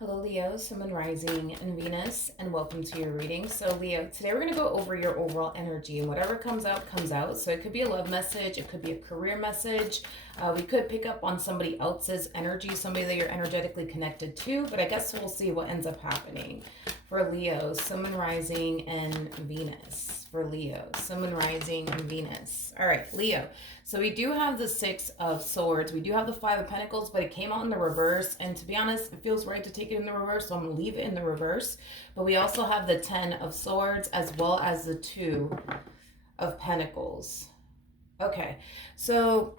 Hello, Leo, Sun, Moon, Rising, and Venus, and welcome to your reading. So, Leo, today we're going to go over your overall energy, and whatever comes out, comes out. So, it could be a love message, it could be a career message. We could pick up on somebody else's energy, somebody that you're energetically connected to, but I guess we'll see what ends up happening. For Leo, Sun, Moon, Rising, and Venus. For Leo, Sun, Moon, Rising, and Venus. All right, Leo. So we do have the Six of Swords. We do have the Five of Pentacles, but it came out in the reverse. And to be honest, it feels right to take it in the reverse, so I'm going to leave it in the reverse. But we also have the Ten of Swords as well as the Two of Pentacles. Okay, so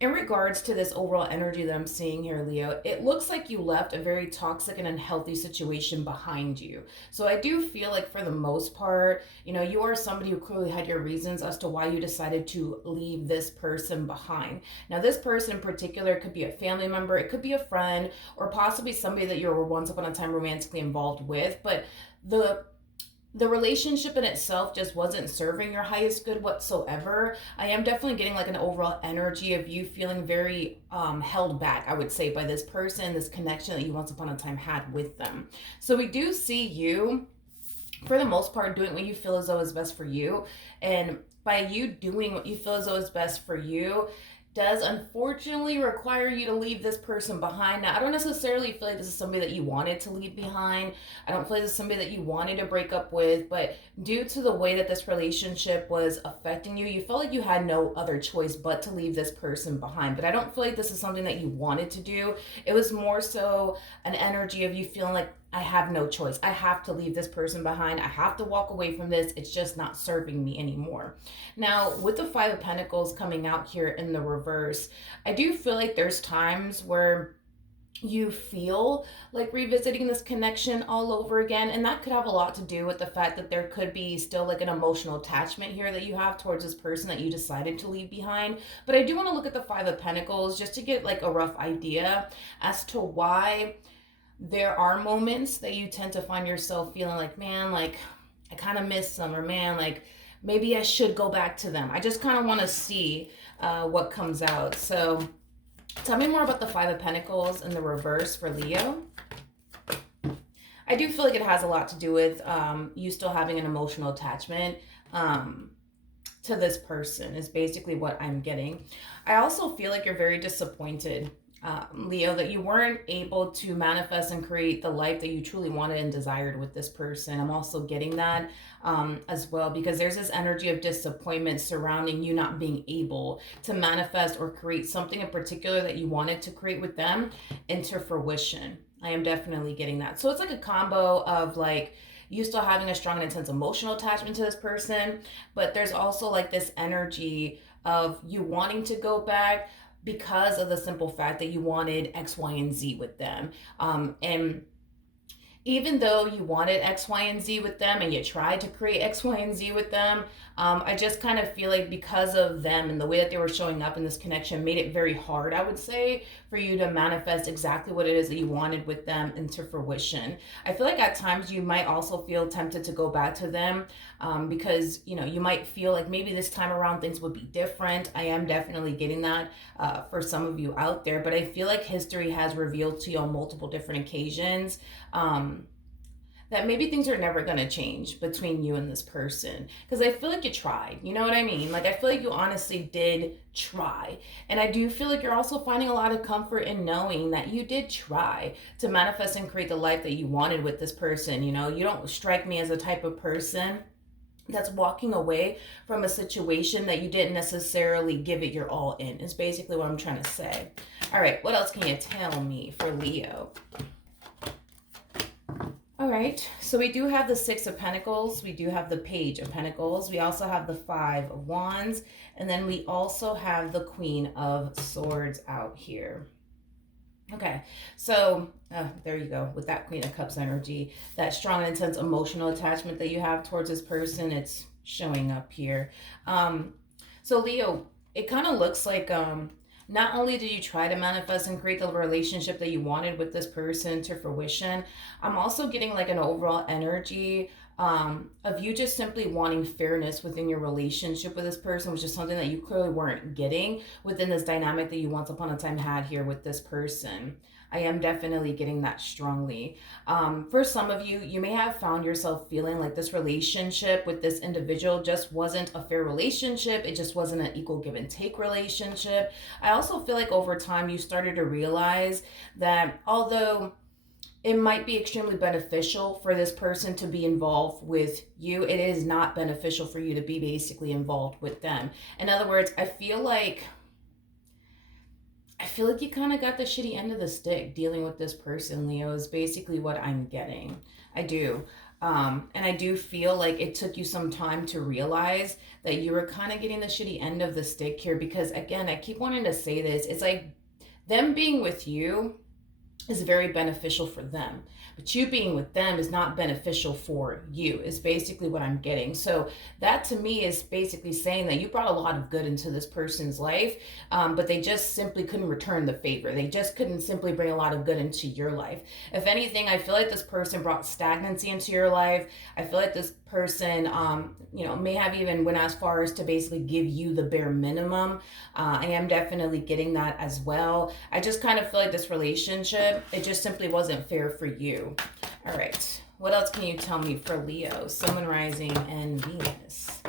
in regards to this overall energy that I'm seeing here, Leo, it looks like you left a very toxic and unhealthy situation behind you. So I do feel like for the most part, you are somebody who clearly had your reasons as to why you decided to leave this person behind. Now, this person in particular could be a family member, it could be a friend, or possibly somebody that you were once upon a time romantically involved with, but the relationship in itself just wasn't serving your highest good whatsoever. I am definitely getting like an overall energy of you feeling very held back, I would say, by this person, this connection that you once upon a time had with them. So we do see you, for the most part, doing what you feel as though is best for you. And by you doing what you feel as though is best for you, does unfortunately require you to leave this person behind. Now, I don't necessarily feel like this is somebody that you wanted to leave behind. I don't feel like this is somebody that you wanted to break up with, but due to the way that this relationship was affecting you, you felt like you had no other choice but to leave this person behind. But I don't feel like this is something that you wanted to do. It was more so an energy of you feeling like, I have no choice. I have to leave this person behind. I have to walk away from this. It's just not serving me anymore. Now, with the Five of Pentacles coming out here in the reverse, I do feel like there's times where you feel like revisiting this connection all over again, and that could have a lot to do with the fact that there could be still like an emotional attachment here that you have towards this person that you decided to leave behind. But I do want to look at the Five of Pentacles just to get like a rough idea as to why there are moments that you tend to find yourself feeling like, man, like I kind of miss them, or man, like maybe I should go back to them. I just kind of want to see what comes out. So tell me more about the Five of Pentacles in the reverse for Leo. I do feel like it has a lot to do with you still having an emotional attachment to this person is basically what I'm getting. I also feel like you're very disappointed, Leo, that you weren't able to manifest and create the life that you truly wanted and desired with this person. I'm also getting that as well, because there's this energy of disappointment surrounding you not being able to manifest or create something in particular that you wanted to create with them into fruition. I am definitely getting that. So it's like a combo of like you still having a strong and intense emotional attachment to this person, but there's also like this energy of you wanting to go back because of the simple fact that you wanted X, Y, and Z with them. And even though you wanted X, Y, and Z with them and you tried to create X, Y, and Z with them, I just kind of feel like because of them and the way that they were showing up in this connection made it very hard, I would say, for you to manifest exactly what it is that you wanted with them into fruition. I feel like at times you might also feel tempted to go back to them because, you might feel like maybe this time around things would be different. I am definitely getting that for some of you out there, but I feel like history has revealed to you on multiple different occasions that maybe things are never going to change between you and this person, because I feel like you tried, you know what I mean? Like I feel like you honestly did try, and I do feel like you're also finding a lot of comfort in knowing that you did try to manifest and create the life that you wanted with this person. You don't strike me as a type of person that's walking away from a situation that you didn't necessarily give it your all in, is basically what I'm trying to say. All right, what else can you tell me for Leo? All right, so we do have the Six of Pentacles, we do have the Page of Pentacles, we also have the Five of Wands, and then we also have the Queen of Swords out here. Okay, so there you go, with that Queen of Cups energy, that strong and intense emotional attachment that you have towards this person, it's showing up here. So Leo, it kind of looks like not only did you try to manifest and create the relationship that you wanted with this person to fruition, I'm also getting like an overall energy of you just simply wanting fairness within your relationship with this person, which is something that you clearly weren't getting within this dynamic that you once upon a time had here with this person. I am definitely getting that strongly. For some of you, you may have found yourself feeling like this relationship with this individual just wasn't a fair relationship. It just wasn't an equal give and take relationship. I also feel like over time you started to realize that although it might be extremely beneficial for this person to be involved with you, it is not beneficial for you to be basically involved with them. In other words, I feel like you kind of got the shitty end of the stick dealing with this person, Leo, is basically what I'm getting. I do. And I do feel like it took you some time to realize that you were kind of getting the shitty end of the stick here because, again, I keep wanting to say this. It's like them being with you is very beneficial for them, but you being with them is not beneficial for you, is basically what I'm getting. So that to me is basically saying that you brought a lot of good into this person's life, but they just simply couldn't return the favor. They just couldn't simply bring a lot of good into your life. If anything, I feel like this person brought stagnancy into your life. I feel like this person may have even went as far as to basically give you the bare minimum. I am definitely getting that as well. I just kind of feel like this relationship, it just simply wasn't fair for you. All right, what else can you tell me for Leo, Sun, Moon, Rising, and Venus?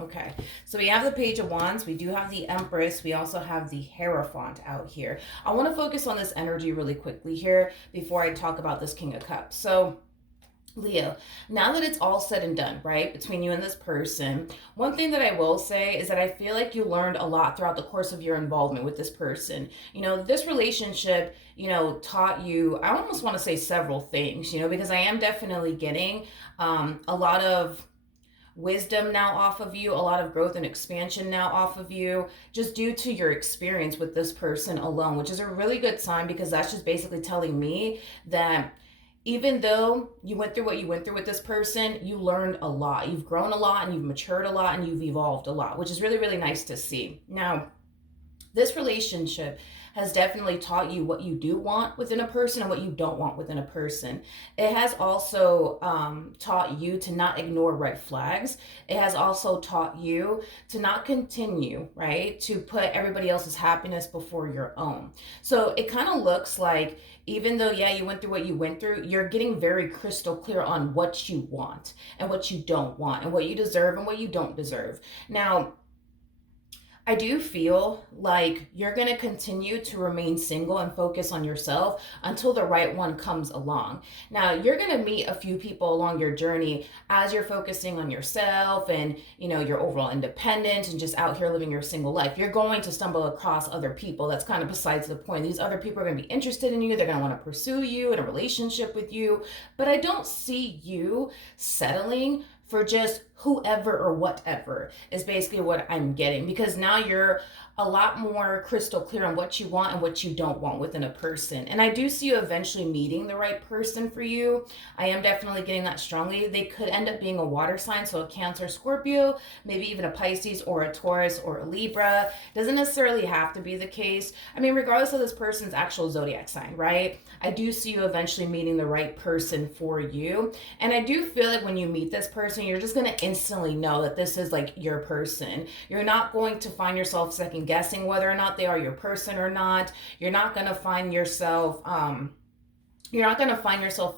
Okay, so we have the Page of Wands, we do have the Empress, we also have the Hierophant out here. I want to focus on this energy really quickly here before I talk about this King of Cups. So Leo, now that it's all said and done, right, between you and this person, one thing that I will say is that I feel like you learned a lot throughout the course of your involvement with this person. This relationship, taught you, I almost want to say several things, because I am definitely getting a lot of wisdom now off of you, a lot of growth and expansion now off of you, just due to your experience with this person alone, which is a really good sign because that's just basically telling me that even though you went through what you went through with this person, you learned a lot. You've grown a lot and you've matured a lot and you've evolved a lot, which is really, really nice to see. Now, this relationship has definitely taught you what you do want within a person and what you don't want within a person. It has also taught you to not ignore red flags. It has also taught you to not continue, right, to put everybody else's happiness before your own. So it kind of looks like even though, yeah, you went through what you went through, you're getting very crystal clear on what you want and what you don't want and what you deserve and what you don't deserve. Now, I do feel like you're going to continue to remain single and focus on yourself until the right one comes along. Now, you're going to meet a few people along your journey as you're focusing on yourself and, your overall independence and just out here living your single life. You're going to stumble across other people. That's kind of besides the point. These other people are going to be interested in you. They're going to want to pursue you in a relationship with you. But I don't see you settling for just whoever or whatever is basically what I'm getting, because now you're a lot more crystal clear on what you want and what you don't want within a person. And I do see you eventually meeting the right person for you. I am definitely getting that strongly. They could end up being a water sign, so a Cancer, Scorpio, maybe even a Pisces or a Taurus or a Libra. Doesn't necessarily have to be the case. I mean, regardless of this person's actual zodiac sign, right? I do see you eventually meeting the right person for you. And I do feel like when you meet this person, you're just going to instantly know that this is like your person. You're not going to find yourself second guessing whether or not they are your person or not. You're not going to find yourself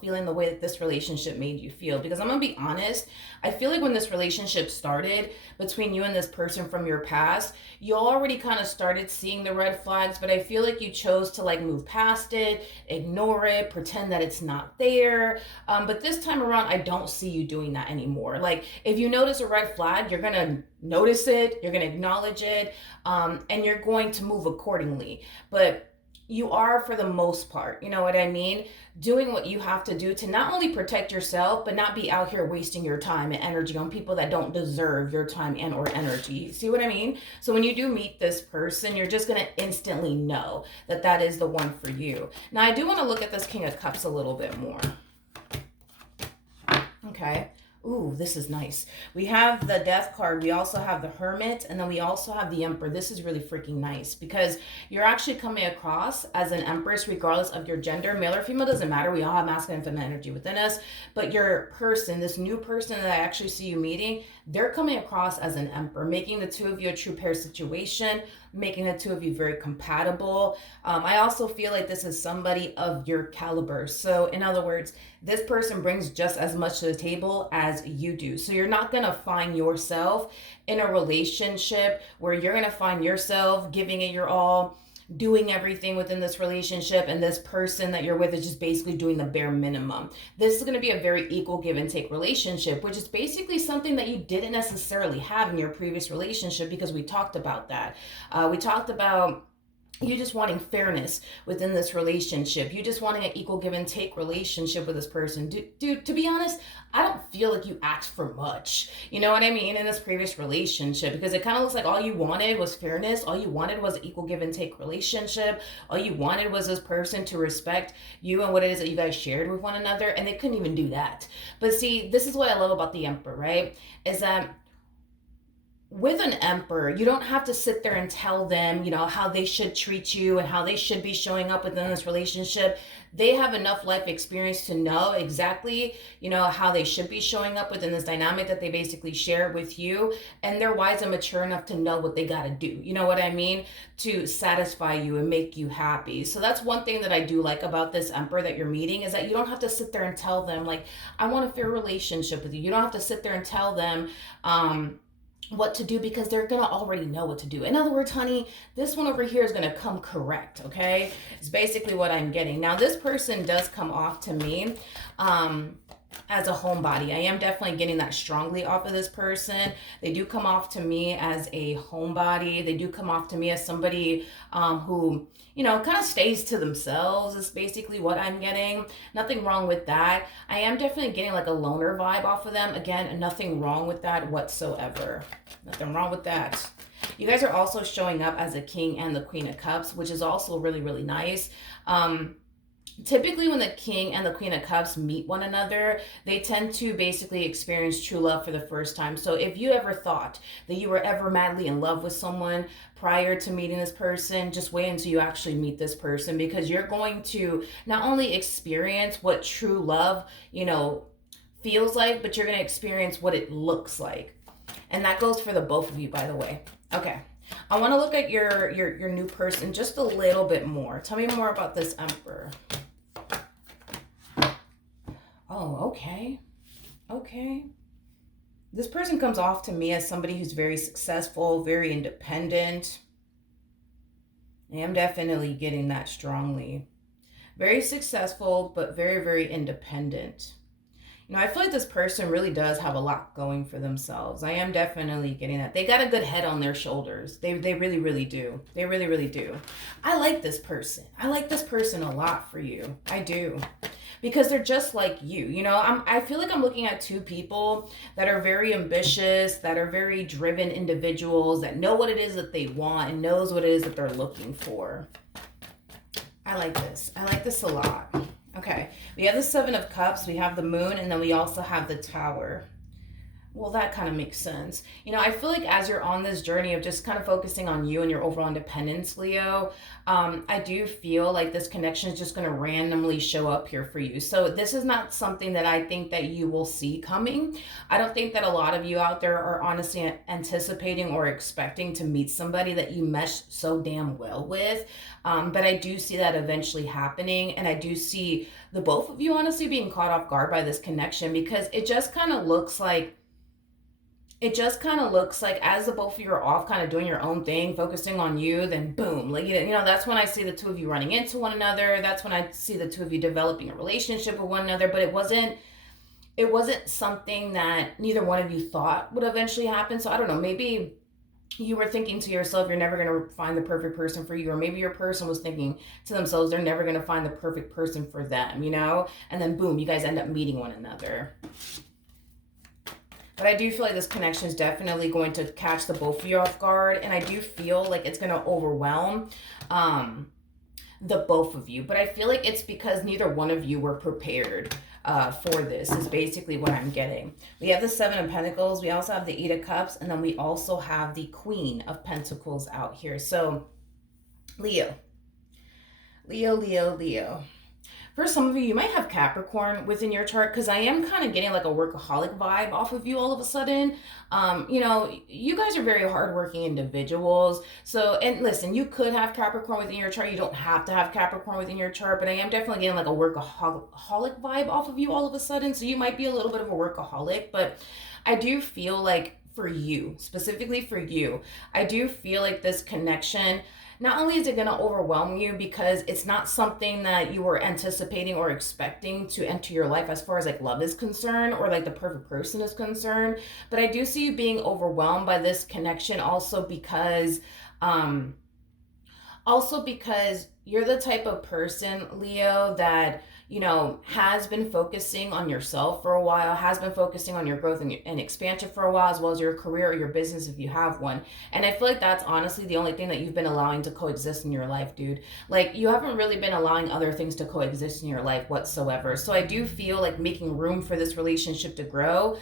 feeling the way that this relationship made you feel. Because I'm going to be honest, I feel like when this relationship started between you and this person from your past, you already kind of started seeing the red flags, but I feel like you chose to move past it, ignore it, pretend that it's not there. But this time around, I don't see you doing that anymore. If you notice a red flag, you're going to notice it, you're going to acknowledge it, and you're going to move accordingly. But you are, for the most part, you know what I mean, doing what you have to do to not only protect yourself, but not be out here wasting your time and energy on people that don't deserve your time and or energy. See what I mean? So when you do meet this person, you're just going to instantly know that that is the one for you. Now, I do want to look at this King of Cups a little bit more. Okay. Ooh, this is nice. We have the Death card. We also have the Hermit. And then we also have the Emperor. This is really freaking nice because you're actually coming across as an Empress regardless of your gender. Male or female doesn't matter. We all have masculine and feminine energy within us. But your person, this new person that I actually see you meeting, they're coming across as an Emperor, making the two of you a true pair situation. making the two of you very compatible. I also feel like this is somebody of your caliber. So in other words, this person brings just as much to the table as you do. So you're not going to find yourself in a relationship where you're going to find yourself giving it your all, doing everything within this relationship, and this person that you're with is just basically doing the bare minimum. This is going to be a very equal give and take relationship, which is basically something that you didn't necessarily have in your previous relationship, because we talked about that. We talked about you just wanting fairness within this relationship. You just wanting an equal give and take relationship with this person. Dude, to be honest, I don't feel like you asked for much. You know what I mean? In this previous relationship, because it kind of looks like all you wanted was fairness. All you wanted was an equal give and take relationship. All you wanted was this person to respect you and what it is that you guys shared with one another. And they couldn't even do that. But see, this is what I love about the Emperor, right? Is that with an emperor, you don't have to sit there and tell them, how they should treat you and how they should be showing up within this relationship. They have enough life experience to know exactly, how they should be showing up within this dynamic that they basically share with you. And they're wise and mature enough to know what they got to do. You know what I mean? To satisfy you and make you happy. So that's one thing that I do like about this emperor that you're meeting, is that you don't have to sit there and tell them, like, I want a fair relationship with you. You don't have to sit there and tell them, what to do, because they're gonna already know what to do. In other words, honey, this one over here is gonna come correct, okay? It's basically what I'm getting. Now, this person does come off to me as a homebody. I am definitely getting that strongly off of this person. They do come off to me as a homebody. They do come off to me as somebody who, kind of stays to themselves, is basically what I'm getting. Nothing wrong with that. I am definitely getting like a loner vibe off of them. Again, nothing wrong with that whatsoever. Nothing wrong with that. You guys are also showing up as a King and the Queen of Cups, which is also really, really nice. Typically, when the King and the Queen of Cups meet one another, they tend to basically experience true love for the first time. So if you ever thought that you were ever madly in love with someone prior to meeting this person, just wait until you actually meet this person, because you're going to not only experience what true love, feels like, but you're going to experience what it looks like. And that goes for the both of you, by the way. Okay. I want to look at your new person just a little bit more. Tell me more about this Emperor. Oh, okay. Okay. This person comes off to me as somebody who's very successful, very independent. I am definitely getting that strongly. Very successful, but very, very independent. I feel like this person really does have a lot going for themselves. I am definitely getting that. They got a good head on their shoulders. They really, really do. They really, really do. I like this person. I like this person a lot for you. I do. Because they're just like you. I feel like I'm looking at two people that are very ambitious, that are very driven individuals, that know what it is that they want and knows what it is that they're looking for. I like this. I like this a lot. Okay, we have the Seven of Cups, we have the Moon, and then we also have the Tower. Well, that kind of makes sense. I feel like as you're on this journey of just kind of focusing on you and your overall independence, Leo, I do feel like this connection is just going to randomly show up here for you. So this is not something that I think that you will see coming. I don't think that a lot of you out there are honestly anticipating or expecting to meet somebody that you mesh so damn well with. But I do see that eventually happening. And I do see the both of you honestly being caught off guard by this connection, because it just kind of looks like as the both of you are off kind of doing your own thing, focusing on you, then boom, that's when I see the two of you running into one another. That's when I see the two of you developing a relationship with one another. But it wasn't something that neither one of you thought would eventually happen. So I don't know, maybe you were thinking to yourself, you're never going to find the perfect person for you. Or maybe your person was thinking to themselves, they're never going to find the perfect person for them, and then boom, you guys end up meeting one another. But I do feel like this connection is definitely going to catch the both of you off guard. And I do feel like it's going to overwhelm the both of you. But I feel like it's because neither one of you were prepared for this, is basically what I'm getting. We have the Seven of Pentacles. We also have the Eight of Cups. And then we also have the Queen of Pentacles out here. So Leo. For some of you, you might have Capricorn within your chart because I am kind of getting like a workaholic vibe off of you all of a sudden. You guys are very hardworking individuals. So, and listen, you could have Capricorn within your chart. You don't have to have Capricorn within your chart, but I am definitely getting like a workaholic vibe off of you all of a sudden. So you might be a little bit of a workaholic, but I do feel like for you, specifically for you, I do feel like this connection, not only is it going to overwhelm you because it's not something that you were anticipating or expecting to enter your life as far as like love is concerned or like the perfect person is concerned, but I do see you being overwhelmed by this connection also because you're the type of person, Leo, that has been focusing on yourself for a while, has been focusing on your growth and expansion for a while, as well as your career or your business if you have one. And I feel like that's honestly the only thing that you've been allowing to coexist in your life, dude. Like, you haven't really been allowing other things to coexist in your life whatsoever. So I do feel like making room for this relationship to grow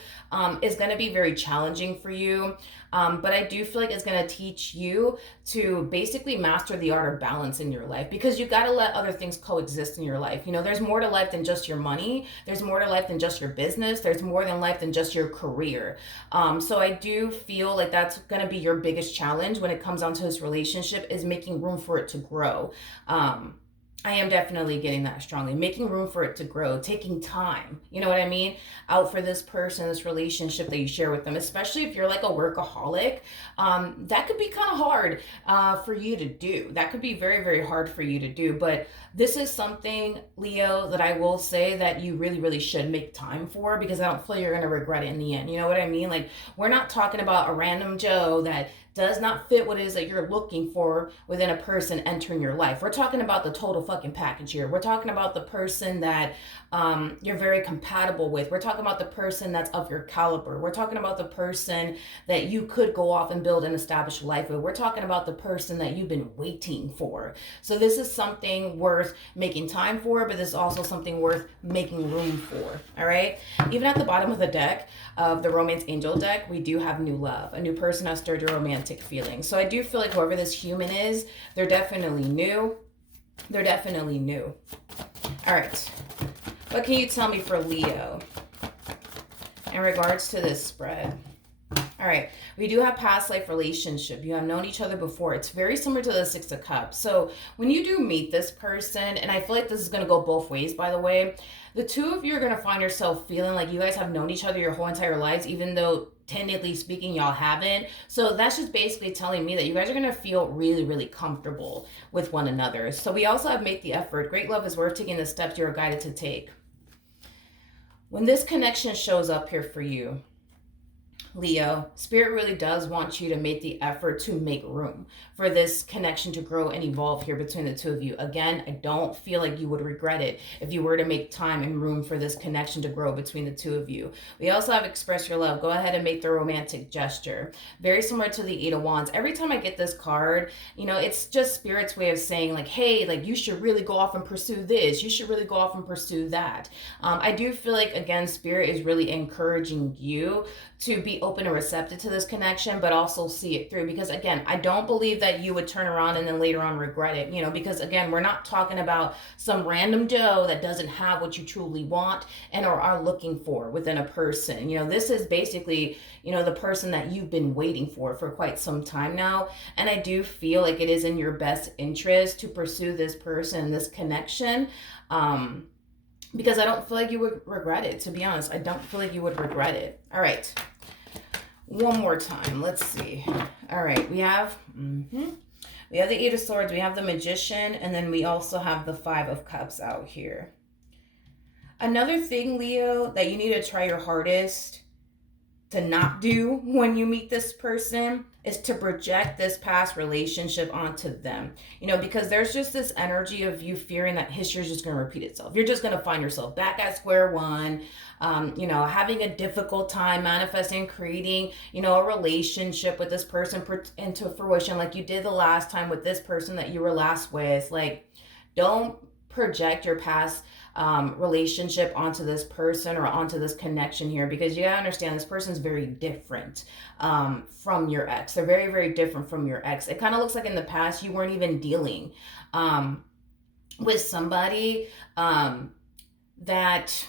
is going to be very challenging for you. But I do feel like it's going to teach you to basically master the art of balance in your life because you got to let other things coexist in your life. There's more to life than just your money. There's more to life than just your business. There's more than life than just your career. So I do feel like that's going to be your biggest challenge when it comes down to this relationship is making room for it to grow. I am definitely getting that strongly. Making room for it to grow, taking time, you know what I mean? Out for this person, this relationship that you share with them, especially if you're like a workaholic. That could be kind of hard for you to do. That could be very, very hard for you to do. But this is something, Leo, that I will say that you really, really should make time for because I don't feel you're going to regret it in the end. You know what I mean? Like, we're not talking about a random Joe that does not fit what it is that you're looking for within a person entering your life. We're talking about the total fucking package here. We're talking about the person that you're very compatible with. We're talking about the person that's of your caliber. We're talking about the person that you could go off and build and establish a life with. We're talking about the person that you've been waiting for. So this is something worth making time for, but this is also something worth making room for. All right. Even at the bottom of the deck of the Romance Angel deck, we do have new love. A new person has stirred your romantic feelings. So I do feel like whoever this human is, they're definitely new. They're definitely new. All right. What can you tell me for Leo in regards to this spread? All right, we do have past life relationship. You have known each other before. It's very similar to the Six of Cups. So when you do meet this person, and I feel like this is going to go both ways, by the way, the two of you are going to find yourself feeling like you guys have known each other your whole entire lives, even though technically speaking, y'all haven't. So that's just basically telling me that you guys are going to feel really, really comfortable with one another. So we also have make the effort. Great love is worth taking the steps you are guided to take. When this connection shows up here for you, Leo, Spirit really does want you to make the effort to make room for this connection to grow and evolve here between the two of you. Again, I don't feel like you would regret it if you were to make time and room for this connection to grow between the two of you. We also have express your love. Go ahead and make the romantic gesture. Very similar to the Eight of Wands. Every time I get this card, it's just Spirit's way of saying like, hey, like you should really go off and pursue this. You should really go off and pursue that. I do feel like, again, Spirit is really encouraging you to be open and receptive to this connection, but also see it through. Because again, I don't believe that you would turn around and then later on regret it, because again, we're not talking about some random Joe that doesn't have what you truly want and or are looking for within a person. This is basically, the person that you've been waiting for quite some time now. And I do feel like it is in your best interest to pursue this person, this connection. Because I don't feel like you would regret it, to be honest. I don't feel like you would regret it. All right. One more time. Let's see. All right. We have the Eight of Swords. We have the Magician. And then we also have the Five of Cups out here. Another thing, Leo, that you need to try your hardest to not do when you meet this person is to project this past relationship onto them. Because there's just this energy of you fearing that history is just going to repeat itself. You're just going to find yourself back at square one, having a difficult time manifesting, creating, a relationship with this person into fruition like you did the last time with this person that you were last with. Like, don't project your past relationship onto this person or onto this connection here, because you gotta understand this person's very different from your ex. They're very, very different from your ex. It kind of looks like in the past you weren't even dealing with somebody that,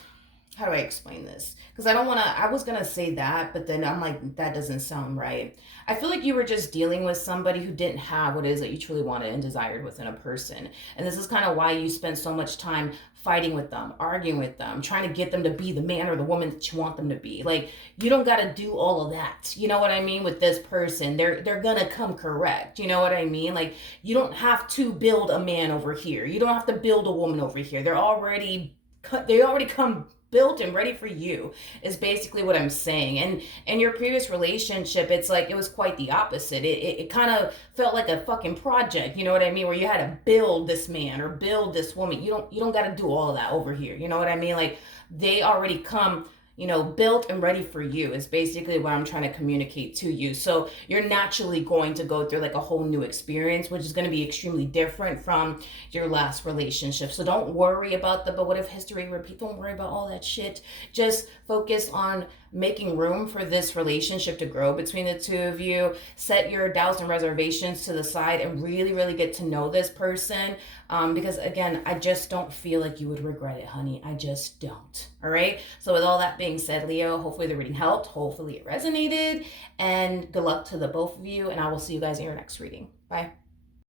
how do I explain this? Because I don't want to, I was going to say that, but then I'm like, that doesn't sound right. I feel like you were just dealing with somebody who didn't have what it is that you truly wanted and desired within a person. And this is kind of why you spend so much time fighting with them, arguing with them, trying to get them to be the man or the woman that you want them to be. Like, you don't got to do all of that. You know what I mean? With this person, they're going to come correct. You know what I mean? Like, you don't have to build a man over here. You don't have to build a woman over here. They already come built and ready for you, is basically what I'm saying. And in your previous relationship, it's like it was quite the opposite. It kind of felt like a fucking project, you know what I mean, where you had to build this man or build this woman. You don't got to do all of that over here, you know what I mean? Like, they already come, built and ready for you, is basically what I'm trying to communicate to you. So you're naturally going to go through like a whole new experience, which is going to be extremely different from your last relationship. So don't worry about but what if history repeats? Don't worry about all that shit. Just focus on making room for this relationship to grow between the two of you. Set your doubts and reservations to the side and really, really get to know this person. Because again, I just don't feel like you would regret it, honey. I just don't. All right. So with all that being said, Leo, hopefully the reading helped. Hopefully it resonated. And good luck to the both of you. And I will see you guys in your next reading. Bye.